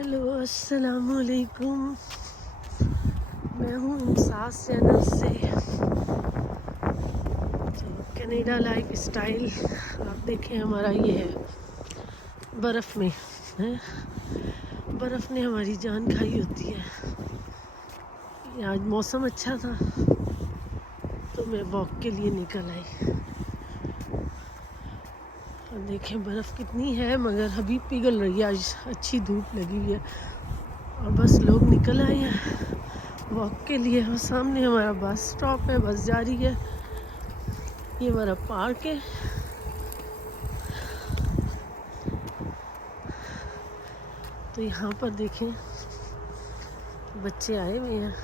Hello अस्सलाम वालेकुम। मैं हूँ इंसास चैनल से। तो कनाडा लाइफ स्टाइल आप देखें, हमारा ये है बर्फ़ में है। बर्फ़ ने हमारी जान खाई होती है। आज मौसम अच्छा था तो मैं वॉक के लिए निकल आई। और देखें बर्फ़ कितनी है, मगर अभी पिघल रही है। आज अच्छी धूप लगी हुई है और बस लोग निकल आए हैं वॉक के लिए। और सामने हमारा बस स्टॉप है, बस जा रही है। ये हमारा पार्क है। तो यहाँ पर देखें बच्चे आए हुए हैं।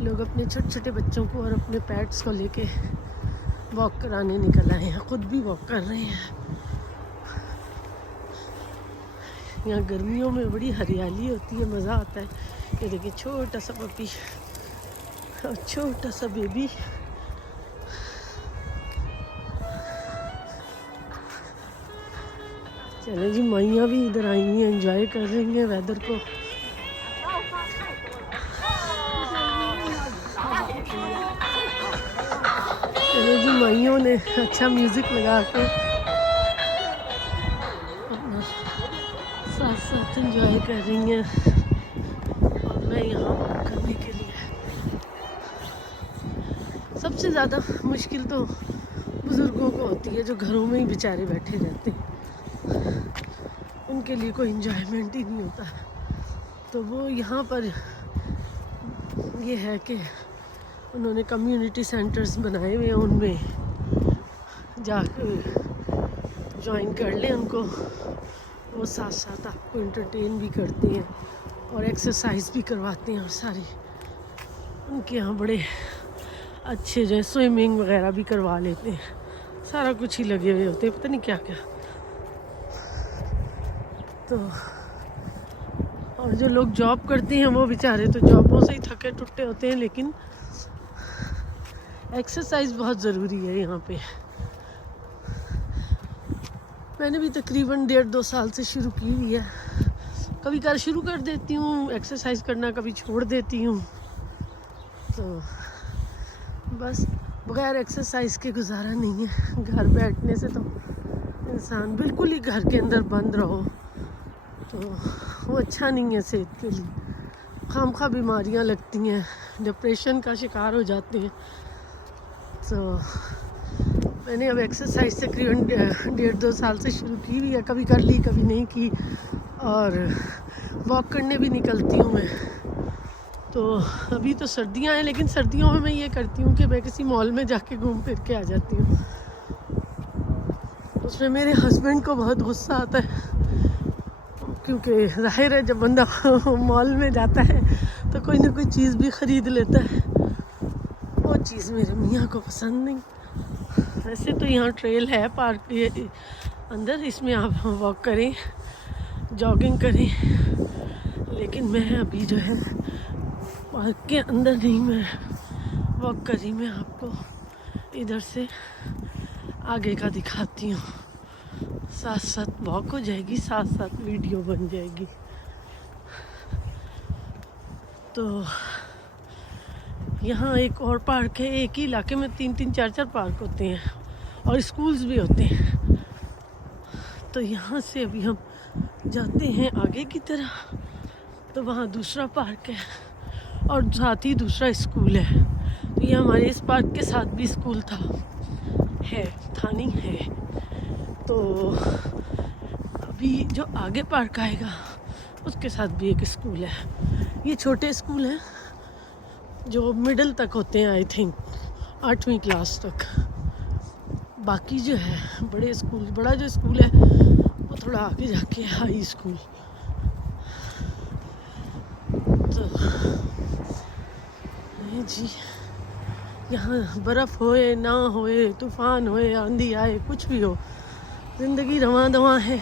लोग अपने छोटे छोटे बच्चों को और अपने पेट्स को लेके वॉक कराने निकल आए हैं, खुद भी वॉक कर रहे हैं। यहाँ गर्मियों में बड़ी हरियाली होती है, मज़ा आता है। ये देखिए छोटा सा पपी और छोटा सा बेबी। चले जी, माइयाँ भी इधर आई हैं, एंजॉय कर रही हैं वेदर को। चलो जी, माइयों ने अच्छा म्यूज़िक लगा के अपना साथ साथ एंजॉय कर रही हैं। और मैं यहाँ करने के लिए। सबसे ज़्यादा मुश्किल तो बुज़ुर्गों को होती है, जो घरों में ही बेचारे बैठे रहते हैं। उनके लिए कोई इंजॉयमेंट ही नहीं होता। तो वो यहाँ पर ये है कि उन्होंने कम्युनिटी सेंटर्स बनाए हुए हैं, उनमें जाकर ज्वाइन कर लें उनको। वो साथ साथ आपको एंटरटेन भी करते हैं और एक्सरसाइज भी करवाते हैं। और सारी उनके यहाँ बड़े अच्छे जो है स्विमिंग वगैरह भी करवा लेते हैं। सारा कुछ ही लगे हुए होते हैं, पता नहीं क्या क्या। तो और जो लोग जॉब करते हैं वो बेचारे तो जॉबों से ही थके टुटे होते हैं, लेकिन एक्सरसाइज बहुत ज़रूरी है यहाँ पे। मैंने भी तकरीबन 1.5-2 साल से शुरू की हुई है। कभी कभार शुरू कर देती हूँ एक्सरसाइज करना, कभी छोड़ देती हूँ। तो बस बगैर एक्सरसाइज के गुजारा नहीं है। घर बैठने से तो इंसान बिल्कुल ही घर के अंदर बंद रहो तो वो अच्छा नहीं है सेहत के लिए। खामखा बीमारियाँ लगती हैं, डिप्रेशन का शिकार हो जाते हैं। तो मैंने अब एक्सरसाइज तकरीबन 1.5-2 साल से शुरू की हुई है। कभी कर ली, कभी नहीं की। और वॉक करने भी निकलती हूँ मैं। तो अभी तो सर्दियाँ हैं, लेकिन सर्दियों में मैं ये करती हूँ कि मैं किसी मॉल में जाके घूम फिर के आ जाती हूँ। उसमें मेरे हस्बैंड को बहुत गुस्सा आता है, क्योंकि जाहिर है जब बंदा मॉल में जाता है तो कोई ना कोई चीज़ भी ख़रीद लेता है। वो चीज़ मेरे मियाँ को पसंद नहीं। वैसे तो यहाँ ट्रेल है पार्क के अंदर, इसमें आप वॉक करें, जॉगिंग करें। लेकिन मैं अभी जो है पार्क के अंदर नहीं मैं वॉक कर रही। मैं आपको इधर से आगे का दिखाती हूँ। साथ साथ वॉक हो जाएगी, साथ साथ वीडियो बन जाएगी। तो यहाँ एक और पार्क है। एक ही इलाके में 3-3, 4-4 पार्क होते हैं और स्कूल्स भी होते हैं। तो यहाँ से अभी हम जाते हैं आगे की तरह, तो वहाँ दूसरा पार्क है और साथ ही दूसरा स्कूल है। तो ये हमारे इस पार्क के साथ भी स्कूल था नहीं है। तो अभी जो आगे पार्क आएगा उसके साथ भी एक स्कूल है। ये छोटे स्कूल हैं जो मिडिल तक होते हैं, आई थिंक 8वीं क्लास तक। बाकी जो है बड़ा जो स्कूल है वो थोड़ा आगे जाके हाई स्कूल। तो जी, यहाँ बर्फ़ होए ना होए, तूफ़ान होए, आंधी आए, कुछ भी हो, ज़िंदगी रवां दवां है।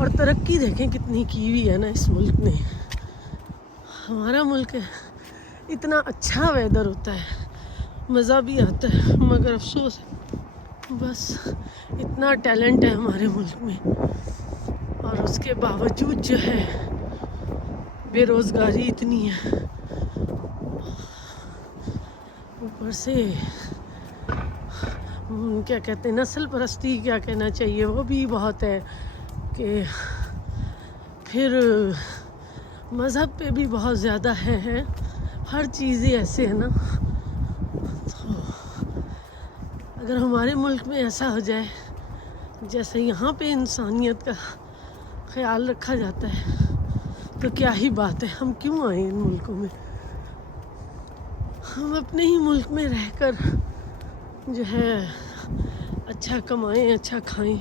और तरक्की देखें कितनी की हुई है ना इस मुल्क ने। हमारा मुल्क है, इतना अच्छा वेदर होता है, मज़ा भी आता है, मगर अफसोस बस इतना टैलेंट है हमारे मुल्क में और उसके बावजूद जो है बेरोज़गारी इतनी है, ऊपर से क्या कहते हैं, नस्ल परस्ती क्या कहना चाहिए, वो भी बहुत है कि फिर मज़हब पे भी बहुत ज़्यादा है। हर चीज़ ही ऐसे है ना। तो अगर हमारे मुल्क में ऐसा हो जाए जैसे यहाँ पे इंसानियत का ख्याल रखा जाता है तो क्या ही बात है। हम क्यों आए इन मुल्कों में? हम अपने ही मुल्क में रहकर जो है अच्छा कमाएं, अच्छा खाएं।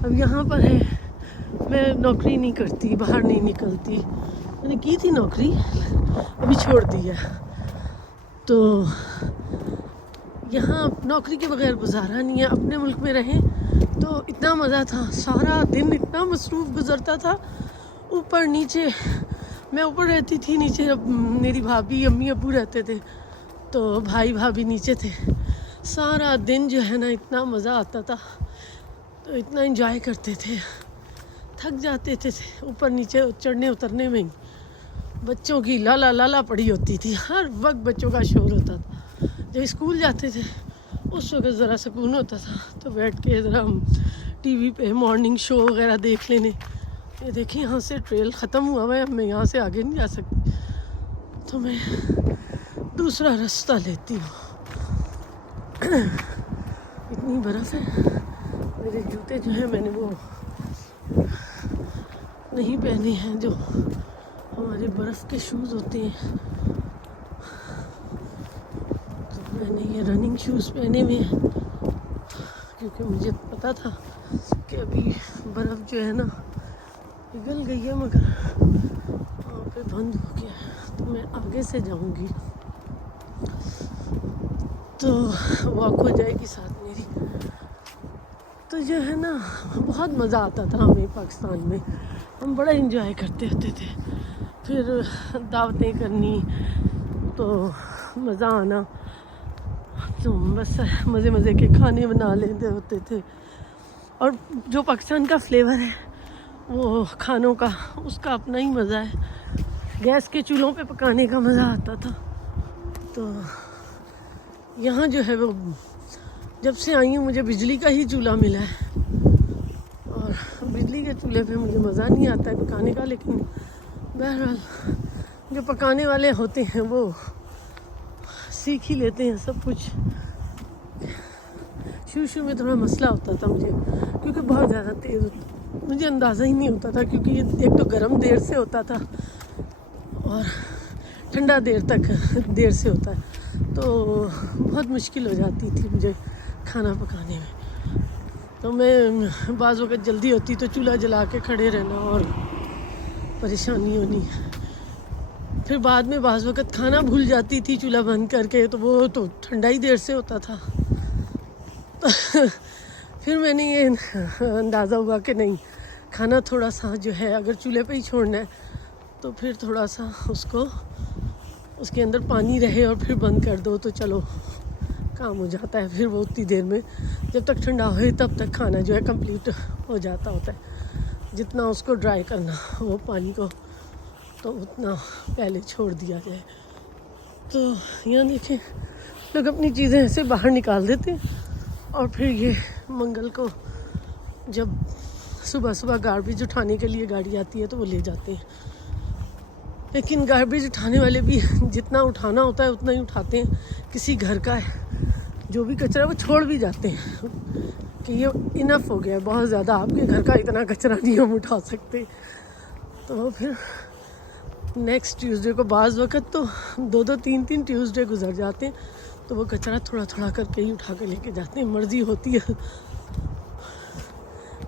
अब यहाँ पर है, मैं नौकरी नहीं करती, बाहर नहीं निकलती। मैंने की थी नौकरी, अभी छोड़ दी है। तो यहाँ नौकरी के बगैर गुजारा नहीं है। अपने मुल्क में रहें तो इतना मज़ा था, सारा दिन इतना मसरूफ़ गुजरता था। ऊपर नीचे, मैं ऊपर रहती थी, नीचे मेरी भाभी अम्मी अब्बू रहते थे, तो भाई भाभी नीचे थे। सारा दिन जो है ना इतना मज़ा आता था, तो इतना एंजॉय करते थे। थक जाते थे ऊपर नीचे चढ़ने उतरने में ही। बच्चों की लाला लाला पड़ी होती थी, हर वक्त बच्चों का शोर होता था। जब स्कूल जाते थे उस वक्त ज़रा सुकून होता था, तो बैठ के ज़रा टीवी पे मॉर्निंग शो वगैरह देख लेने। ये देखिए यहाँ से ट्रेल ख़त्म हुआ है, अब मैं यहाँ से आगे नहीं जा सकती, तो मैं दूसरा रास्ता लेती हूँ। इतनी बर्फ़ है, मेरे जूते जो हैं मैंने वो नहीं पहने हैं जो हमारे बर्फ़ के शूज़ होते हैं। तो मैंने ये रनिंग शूज़ पहने हुए हैं क्योंकि मुझे पता था कि अभी बर्फ़ जो है ना पिघल गई है, मगर वहाँ पे बंद हो गया है, तो मैं आगे से जाऊँगी तो वॉक हो जाएगी साथ मेरी। तो जो है ना बहुत मज़ा आता था हमें पाकिस्तान में, हम बड़ा एंजॉय करते होते थे। फिर दावतें करनी तो मज़ा आना, तो बस मज़े मज़े के खाने बना लेते होते थे। और जो पाकिस्तान का फ्लेवर है वो खानों का, उसका अपना ही मज़ा है। गैस के चूल्हों पे पकाने का मज़ा आता था। तो यहाँ जो है वो जब से आई हूँ मुझे बिजली का ही चूल्हा मिला है, और बिजली के चूल्हे पे मुझे मज़ा नहीं आता है पकाने का। लेकिन बहरहाल जो पकाने वाले होते हैं वो सीख ही लेते हैं सब कुछ। शुरू में थोड़ा मसला होता था मुझे, क्योंकि बहुत ज़्यादा तेज़ मुझे अंदाज़ा ही नहीं होता था, क्योंकि ये एक तो गर्म देर से होता था और ठंडा देर से होता है, तो बहुत मुश्किल हो जाती थी मुझे खाना पकाने में। तो मैं बाज़ वक़्त जल्दी होती तो चूल्हा जला के खड़े रहना और परेशानी होनी। फिर बाद में बाज़ वक़्त खाना भूल जाती थी चूल्हा बंद करके, तो वो तो ठंडा ही देर से होता था। फिर मैंने ये अंदाज़ा हुआ कि नहीं, खाना थोड़ा सा जो है अगर चूल्हे पे ही छोड़ना है तो फिर थोड़ा सा उसको उसके अंदर पानी रहे और फिर बंद कर दो तो चलो काम हो जाता है। फिर वो उतनी देर में जब तक ठंडा हो तब तक खाना जो है कंप्लीट हो जाता होता है। जितना उसको ड्राई करना वो पानी को, तो उतना पहले छोड़ दिया जाए। तो यहाँ देखें लोग अपनी चीज़ें ऐसे बाहर निकाल देते हैं, और फिर ये मंगल को जब सुबह सुबह गार्बेज उठाने के लिए गाड़ी आती है तो वो ले जाते हैं। लेकिन गार्बेज उठाने वाले भी जितना उठाना होता है उतना ही उठाते हैं। किसी घर का है जो भी कचरा वो छोड़ भी जाते हैं कि ये इनफ हो गया है, बहुत ज़्यादा आपके घर का इतना कचरा नहीं हम उठा सकते। तो फिर नेक्स्ट ट्यूसडे को बाज़ वक़्त तो 2-3 ट्यूसडे गुजर जाते हैं, तो वो कचरा थोड़ा थोड़ा करके ही उठा के लेके जाते हैं। मर्ज़ी होती है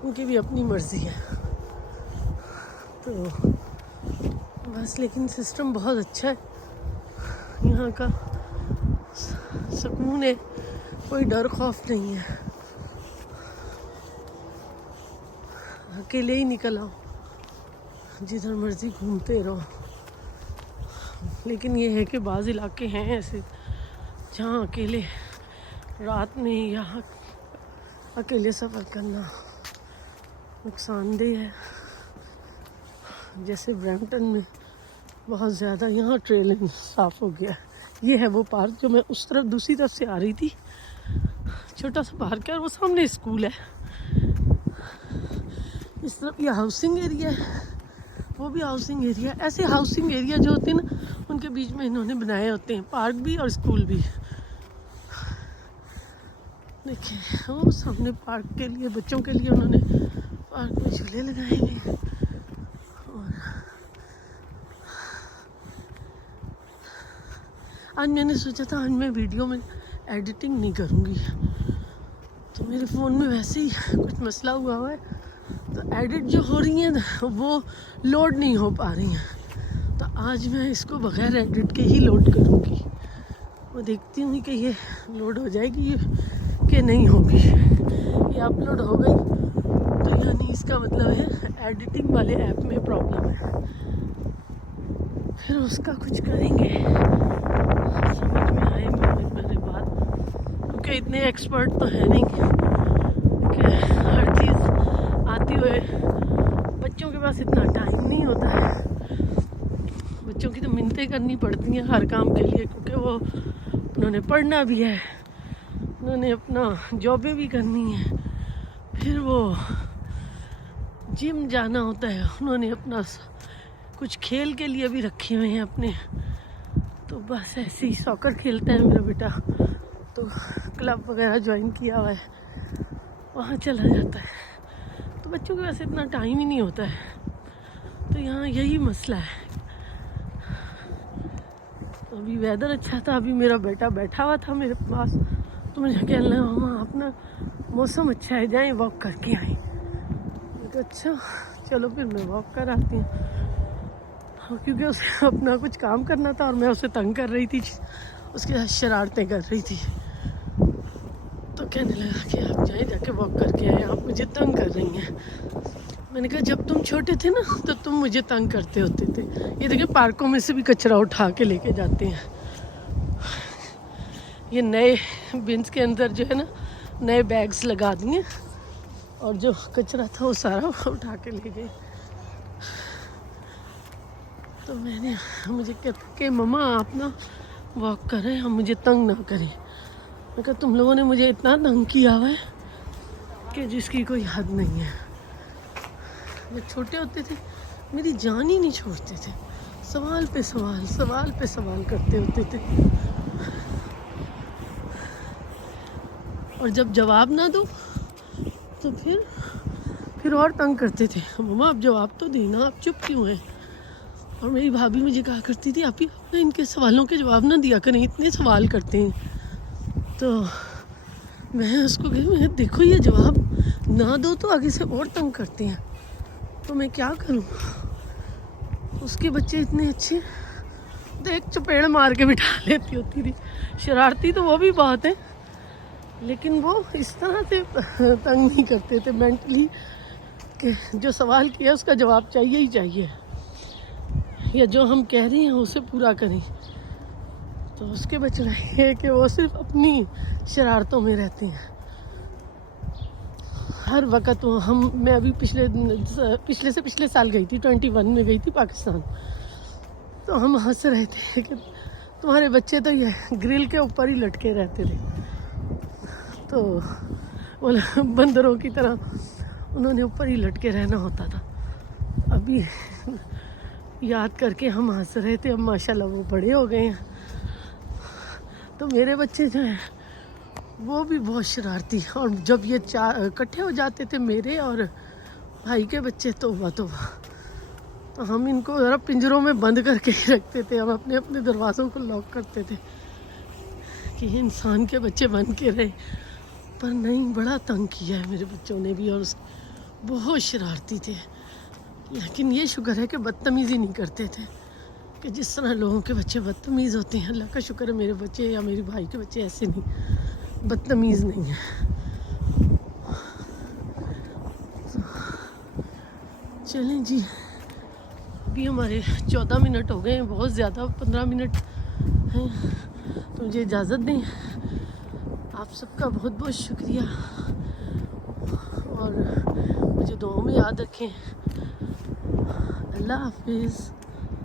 उनकी भी, अपनी मर्ज़ी है। तो बस, लेकिन सिस्टम बहुत अच्छा है यहाँ का, सुकून है, कोई डर खौफ नहीं है। अकेले ही निकल आओ, जिधर मर्ज़ी घूमते रहो। लेकिन ये है कि बाज़ इलाके हैं ऐसे जहाँ अकेले रात में यहाँ अकेले सफ़र करना नुकसानदेह है। जैसे ब्रैम्पटन में बहुत ज़्यादा, यहाँ ट्रेलिंग साफ़ हो गया। ये है वो पार्क जो मैं उस तरफ दूसरी तरफ से आ रही थी। छोटा सा पार्क है और वो सामने स्कूल है। इस तरफ ये हाउसिंग एरिया है, वो भी हाउसिंग एरिया। ऐसे हाउसिंग एरिया जो होते हैं ना, उनके बीच में इन्होंने बनाए होते हैं पार्क भी और स्कूल भी। देखिए वो सामने पार्क के लिए, बच्चों के लिए उन्होंने पार्क में झूले लगाए हुए हैं। और आज मैंने सोचा था आज मैं वीडियो में एडिटिंग नहीं करूँगी, तो मेरे फ़ोन में वैसे ही कुछ मसला हुआ है, तो एडिट जो हो रही हैं वो लोड नहीं हो पा रही हैं। तो आज मैं इसको बगैर एडिट के ही लोड करूँगी। वो देखती हूँ कि ये लोड हो जाएगी कि नहीं होगी। ये अपलोड हो गई तो यानी इसका मतलब है एडिटिंग वाले ऐप में प्रॉब्लम है, फिर उसका कुछ करेंगे। समझ में आए मेरे बात, क्योंकि इतने एक्सपर्ट तो है नहीं कि हर चीज़ आती हुए। बच्चों के पास इतना टाइम नहीं होता है, बच्चों की तो मिन्नतें करनी पड़ती हैं हर काम के लिए, क्योंकि वो उन्होंने पढ़ना भी है, उन्होंने अपना जॉबें भी करनी है, फिर वो जिम जाना होता है, उन्होंने अपना कुछ खेल के लिए भी रखे हुए हैं अपने। तो बस ऐसे ही सॉकर खेलता है मेरा बेटा, तो क्लब वगैरह ज्वाइन किया हुआ है, वहाँ चला जाता है। तो बच्चों के पास इतना टाइम ही नहीं होता है, तो यहाँ यही मसला है। अभी वेदर अच्छा था, अभी मेरा बेटा बैठा हुआ था मेरे पास, तो मुझे कहने लगा मामा अपना मौसम अच्छा है, जाएं वॉक करके आए। तो अच्छा चलो फिर मैं वॉक कर आती हूँ, क्योंकि उसे अपना कुछ काम करना था और मैं उसे तंग कर रही थी, उसके साथ शरारतें कर रही थी। तो कहने लगा कि आप जाएं जाके वॉक करके आए, आप मुझे तंग कर रही हैं। मैंने कहा जब तुम छोटे थे ना तो तुम मुझे तंग करते होते थे। ये देखिए पार्कों में से भी कचरा उठा के लेके जाते हैं। ये नए बिन्स के अंदर जो है ना नए बैग्स लगा दिए, और जो कचरा था वो सारा उठा के ले गए। तो मुझे कहते कि मम्मा आप ना वॉक करें, हम मुझे तंग ना करें। मैं कहा तुम लोगों ने मुझे इतना तंग किया हुआ है कि जिसकी कोई हद नहीं है। जब छोटे होते थे मेरी जान ही नहीं छोड़ते थे, सवाल पे सवाल करते होते थे, और जब जवाब ना दो तो फिर और तंग करते थे। मम्मा आप जवाब तो देना, आप चुप क्यों हैं। और मेरी भाभी मुझे कहा करती थी आप ही अपने इनके सवालों के जवाब ना दिया करें, इतने सवाल करते हैं। तो मैं उसको कही देखो ये जवाब ना दो तो आगे से और तंग करते हैं, तो मैं क्या करूं। उसके बच्चे इतने अच्छे, तो एक चपेड़ मार के बिठा लेती होती थी। शरारती तो वो भी बहुत है, लेकिन वो इस तरह से तंग नहीं करते थे मेंटली कि जो सवाल किया उसका जवाब चाहिए ही चाहिए, या जो हम कह रहे हैं उसे पूरा करें। तो उसके बचना ये है कि वो सिर्फ अपनी शरारतों में रहते हैं हर वक्त। मैं अभी पिछले साल गई थी, 21 में गई थी पाकिस्तान। तो हम हंस रहे थे कि तुम्हारे बच्चे तो ये ग्रिल के ऊपर ही लटके रहते थे, तो वो बंदरों की तरह उन्होंने ऊपर ही लटके रहना होता था। अभी याद करके हम हंस रहे थे, अब माशाल्लाह वो बड़े हो गए हैं। तो मेरे बच्चे जो हैं वो भी बहुत शरारती, और जब ये इकट्ठे हो जाते थे मेरे और भाई के बच्चे, तो हम इनको ज़रा पिंजरों में बंद करके ही रखते थे। हम अपने अपने दरवाज़ों को लॉक करते थे कि इंसान के बच्चे बन के रहे, पर नहीं, बड़ा तंग किया है मेरे बच्चों ने भी, और बहुत शरारती थे। लेकिन ये शुक्र है कि बदतमीज़ी नहीं करते थे, कि जिस तरह लोगों के बच्चे बदतमीज़ होते हैं। अल्लाह का शुक्र है मेरे बच्चे या मेरे भाई के बच्चे ऐसे नहीं, बदतमीज़ नहीं है। चलें जी, अभी हमारे 14 मिनट हो गए हैं, बहुत ज़्यादा 15 मिनट हैं, तो मुझे इजाज़त दें। आप सबका बहुत बहुत शुक्रिया, और मुझे दुआओं में याद रखें। अल्लाह हाफिज़।